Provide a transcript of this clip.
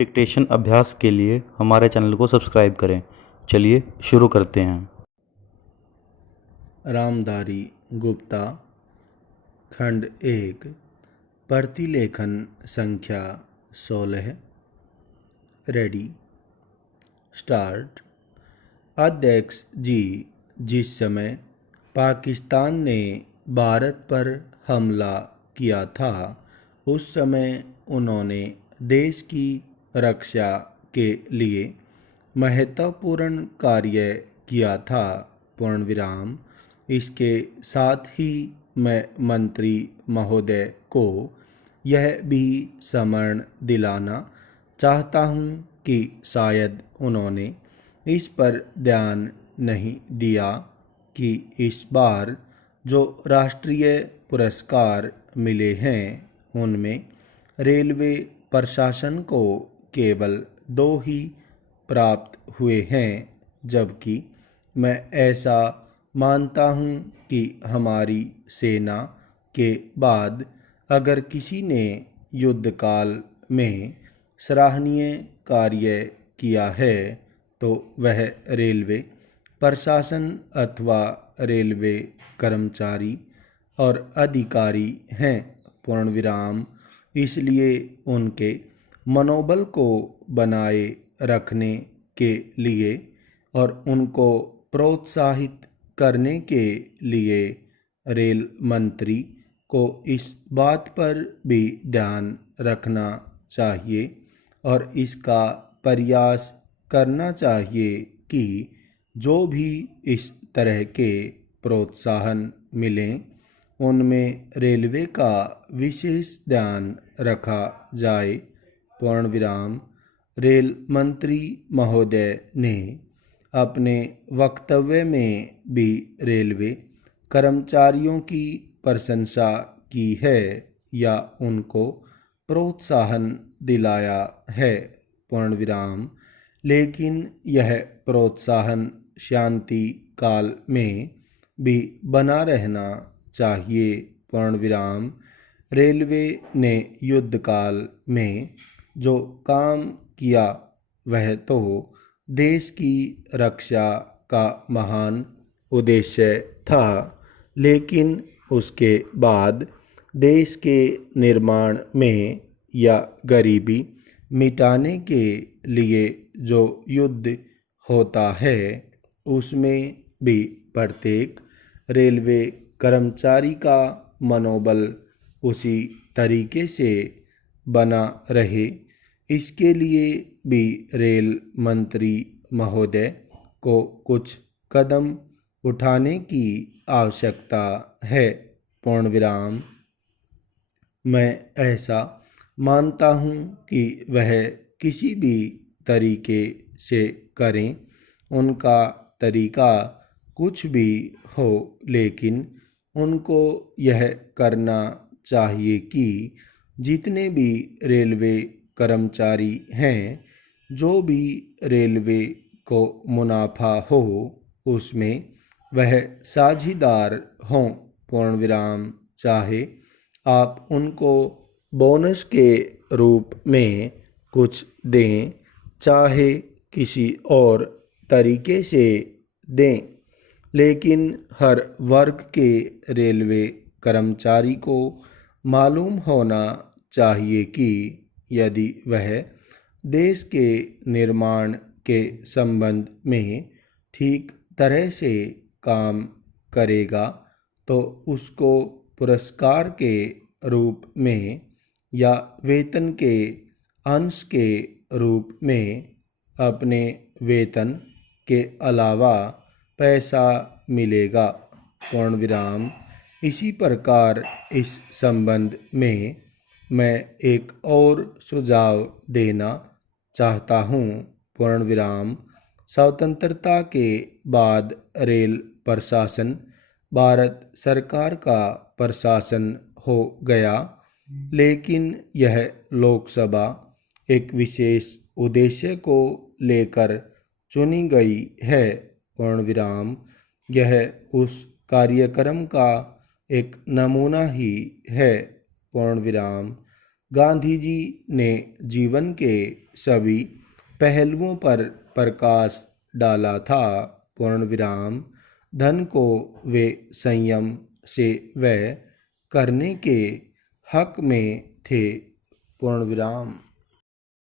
Dictation अभ्यास के लिए हमारे चैनल को सब्सक्राइब करें। चलिए शुरू करते हैं। रामधारी गुप्ता खंड 1 प्रतिलेखन संख्या 16। Ready start. अध्यक्ष जी, जिस समय पाकिस्तान ने भारत पर हमला किया था उस समय उन्होंने देश की रक्षा के लिए महत्वपूर्ण कार्य किया था। पूर्ण विराम। इसके साथ ही मैं मंत्री महोदय को यह भी स्मरण दिलाना चाहता हूँ कि शायद उन्होंने इस पर ध्यान नहीं दिया कि इस बार जो राष्ट्रीय पुरस्कार मिले हैं उनमें रेलवे प्रशासन को केवल 2 ही प्राप्त हुए हैं, जबकि मैं ऐसा मानता हूँ कि हमारी सेना के बाद अगर किसी ने युद्धकाल में सराहनीय कार्य किया है तो वह रेलवे प्रशासन अथवा रेलवे कर्मचारी और अधिकारी हैं। पूर्ण विराम। इसलिए उनके मनोबल को बनाए रखने के लिए और उनको प्रोत्साहित करने के लिए रेल मंत्री को इस बात पर भी ध्यान रखना चाहिए और इसका प्रयास करना चाहिए कि जो भी इस तरह के प्रोत्साहन मिलें उनमें रेलवे का विशेष ध्यान रखा जाए। पूर्ण विराम। रेल मंत्री महोदय ने अपने वक्तव्य में भी रेलवे कर्मचारियों की प्रशंसा की है या उनको प्रोत्साहन दिलाया है। पूर्ण विराम। लेकिन यह प्रोत्साहन शांति काल में भी बना रहना चाहिए। पूर्ण विराम। रेलवे ने युद्ध काल में जो काम किया वह तो देश की रक्षा का महान उद्देश्य था, लेकिन उसके बाद देश के निर्माण में या गरीबी मिटाने के लिए जो युद्ध होता है उसमें भी प्रत्येक रेलवे कर्मचारी का मनोबल उसी तरीके से बना रहे, इसके लिए भी रेल मंत्री महोदय को कुछ कदम उठाने की आवश्यकता है। पूर्ण विराम। मैं ऐसा मानता हूँ कि वह किसी भी तरीके से करें, उनका तरीका कुछ भी हो, लेकिन उनको यह करना चाहिए कि जितने भी रेलवे कर्मचारी हैं, जो भी रेलवे को मुनाफा हो उसमें वह साझीदार हों। पूर्ण विराम। चाहे आप उनको बोनस के रूप में कुछ दें, चाहे किसी और तरीके से दें, लेकिन हर वर्ग के रेलवे कर्मचारी को मालूम होना चाहिए कि यदि वह देश के निर्माण के संबंध में ठीक तरह से काम करेगा तो उसको पुरस्कार के रूप में या वेतन के अंश के रूप में अपने वेतन के अलावा पैसा मिलेगा। पूर्ण विराम। इसी प्रकार इस संबंध में मैं एक और सुझाव देना चाहता हूँ। पूर्ण विराम। स्वतंत्रता के बाद रेल प्रशासन भारत सरकार का प्रशासन हो गया, लेकिन यह लोकसभा एक विशेष उद्देश्य को लेकर चुनी गई है। पूर्ण विराम। यह उस कार्यक्रम का एक नमूना ही है। पूर्ण विराम। गांधी जी ने जीवन के सभी पहलुओं पर प्रकाश डाला था। पूर्ण विराम धन को वे संयम से व्यय करने के हक में थे। पूर्ण विराम।